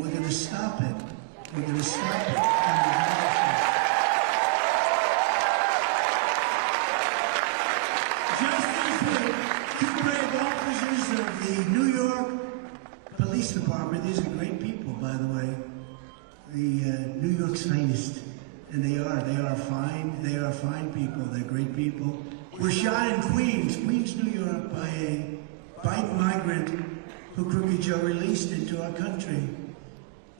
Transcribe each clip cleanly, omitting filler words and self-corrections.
We're going to stop it. We're going to stop it. Just this week, two brave officers of the New York Police Department, these are great people, by the way, the New York's finest, and they are fine people, they're great people, were shot in Queens, New York, by a Biden migrant who Crooked Joe released into our country.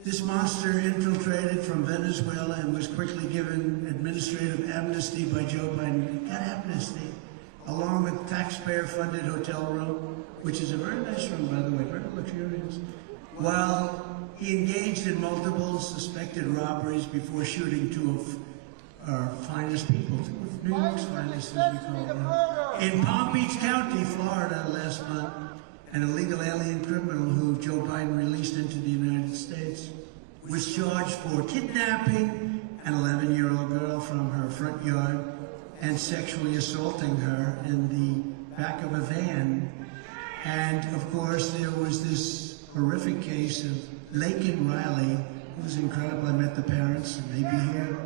This monster infiltrated from Venezuela and was quickly given administrative amnesty by Joe Biden. Got amnesty, along with taxpayer-funded hotel room, which is a very nice room, by the way, very luxurious, while he engaged in multiple suspected robberies before shooting two of our finest people, two of New York's finest, as we call them, in Palm Beach County, Florida, last month. An illegal alien criminal who Joe Biden released into the United States was charged for kidnapping an 11-year-old girl from her front yard and sexually assaulting her in the back of a van. And of course, there was this horrific case of Laken Riley. It was incredible. I met the parents, and they'd be here.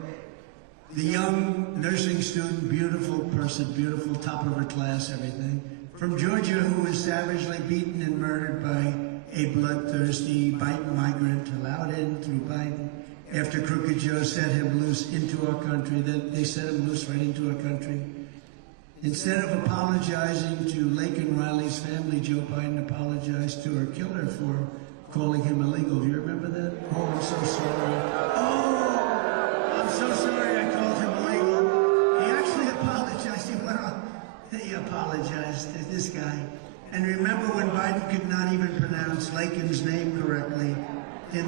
The young nursing student, beautiful person, beautiful, top of her class, everything. From Georgia, who was savagely beaten and murdered by a bloodthirsty Biden migrant allowed in through Biden after Crooked Joe set him loose into our country. They set him loose right into our country. Instead of apologizing to Laken Riley's family, Joe Biden apologized to her killer for calling him illegal. Do you remember that? Oh, I'm so sorry. Oh, I'm so sorry I called him illegal. He actually apologized. He apologized to this guy. And remember when Biden could not even pronounce Laken's name correctly in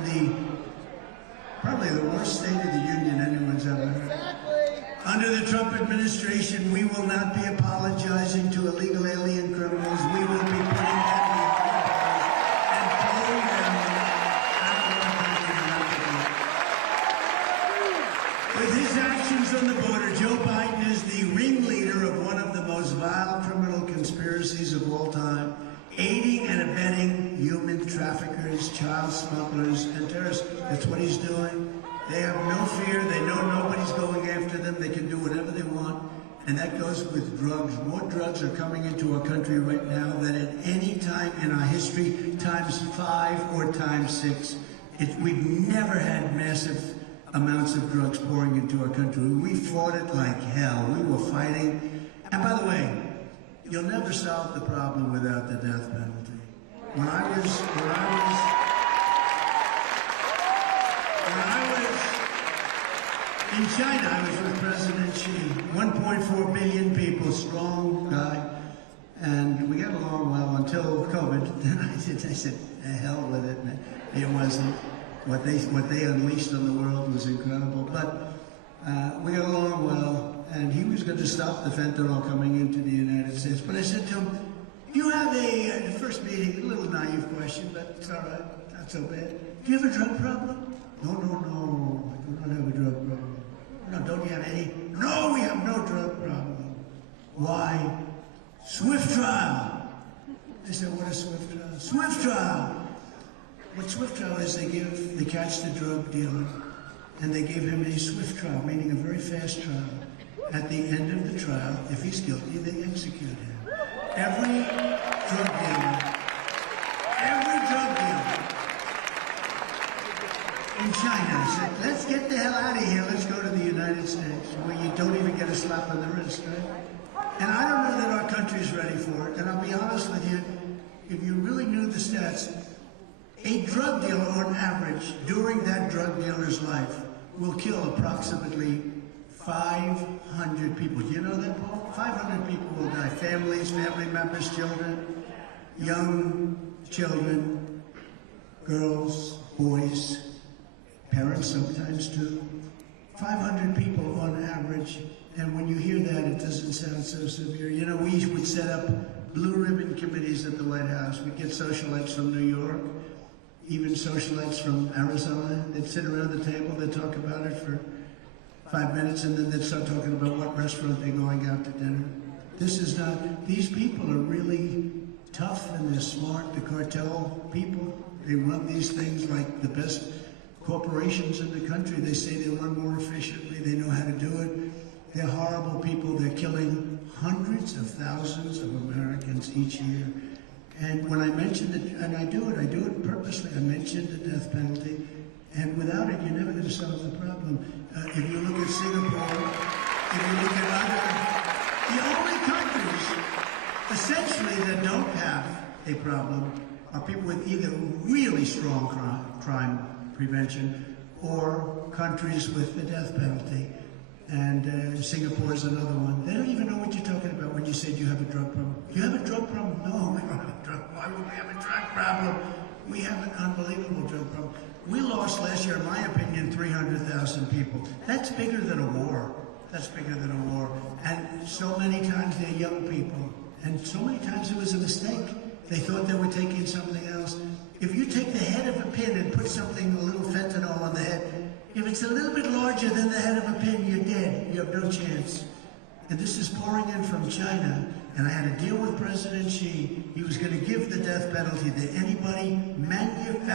probably the worst State of the Union anyone's ever heard. Under the Trump administration, we will not be apologizing to illegal alien criminals. We will be putting them in and pulling them out of our country. With his actions on the border, Joe Biden is the ringleader of one of the most vile criminal conspiracies of all time, aiding and abetting human traffickers, child smugglers, and terrorists. That's what he's doing. They have no fear. They know nobody's going after them. They can do whatever they want. And that goes with drugs. More drugs are coming into our country right now than at any time in our history, times 5 or times 6. We've never had massive amounts of drugs pouring into our country. We fought it like hell. We were fighting. And by the way, you'll never solve the problem without the death penalty. When I was in China, I was with President Xi, 1.4 billion people, strong guy, and we got along well until COVID. Then I said, the hell with it, man. It wasn't. What they unleashed on the world was incredible, but we got along well, and he was going to stop the fentanyl coming into the United States. But I said to him, you have the first meeting, a little naive question, but it's all right, not so bad. Do you have a drug problem? No, I do not have a drug problem. No, don't you have any? No, we have no drug problem. Why? Swift trial. I said, what is Swift trial? Swift trial. What Swift trial is, they catch the drug dealer, and they give him a swift trial, meaning a very fast trial. At the end of the trial, if he's guilty, they execute him. Every drug dealer in China said, let's get the hell out of here, let's go to the United States, where you don't even get a slap on the wrist, right? And I don't know that our country's ready for it, and I'll be honest with you, if you really knew the stats, a drug dealer, on average, during that drug dealer's life, will kill approximately 500 people. Do you know that, Paul? 500 people will die. Families, family members, children, young children, girls, boys, parents sometimes too. 500 people on average. And when you hear that, it doesn't sound so severe. You know, we would set up blue ribbon committees at the White House. We'd get socialites from New York, even socialites from Arizona. They'd sit around the table, they'd talk about it for 5 minutes, and then they'd start talking about what restaurant they're going out to dinner. These people are really tough and they're smart, the cartel people. They run these things like the best corporations in the country. They say they run more efficiently. They know how to do it. They're horrible people. They're killing hundreds of thousands of Americans each year. And when I mentioned it, and I do it purposely, I mentioned the death penalty, and without it, you're never going to solve the problem. If you look at Singapore, if you look at the only countries, essentially, that don't have a problem are people with either really strong crime prevention or countries with the death penalty. And Singapore is another one. They don't even know what you're talking about when you said you have a drug problem. You have a drug problem? No, we don't have a drug problem. Why would we have a drug problem? We have an unbelievable drug problem. We lost last year, in my opinion, 300,000 people. That's bigger than a war. That's bigger than a war. And so many times they're young people. And so many times it was a mistake. They thought they were taking something else. If you take the head of a pin and put something, a little fentanyl on the head, if it's a little bit larger than the head of a pin, you're dead. You have no chance. And this is pouring in from China. And I had a deal with President Xi. He was going to give the death penalty to anybody manufacturing